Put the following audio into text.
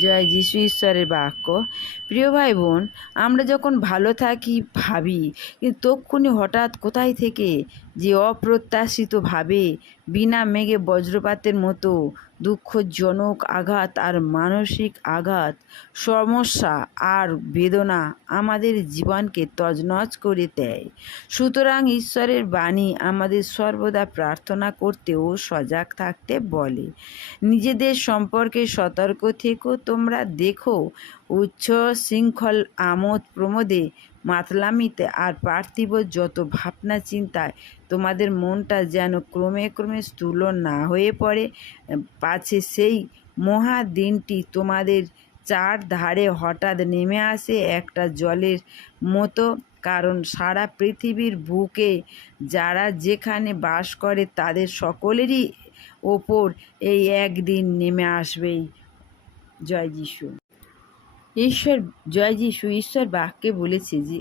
জয় যিশু ঈশ্বরের বাক্য। প্রিয় ভাই বোন আমরা যখন ভালো থাকি ভাবি, কিন্তু তক্ষুনি হঠাৎ কোথায় থেকে যে অপ্রত্যাশিতভাবে বিনা মেঘে বজ্রপাতের মতো দুঃখজনক আঘাত আর মানসিক আঘাত, সমস্যা আর বেদনা আমাদের জীবনকে তজনজ করে দেয়। সুতরাং ঈশ্বরের বাণী আমাদের সর্বদা প্রার্থনা করতে ও সজাগ থাকতে বলে। নিজেদের সম্পর্কে সতর্ক থেকো, তোমরা দেখো, উচ্চ শৃঙ্খল আমোদ প্রমোদে মাতলামিতে আর পার্থিব যত ভাবনা চিন্তায় তোমাদের মনটা যেন ক্রমে ক্রমে স্থূল না হয়ে পড়ে, পাছে সেই মহা দিনটি তোমাদের চার ধারে হঠাৎ নেমে আসে একটা জলের মতো। কারণ সারা পৃথিবীর বুকে যারা যেখানে বাস করে তাদের সকলেরই ওপর এই একদিন নেমে আসবেই। জয় যিশু। ঈশ্বর জয় যিশু ঈশ্বর বাক্যে বলেছে যে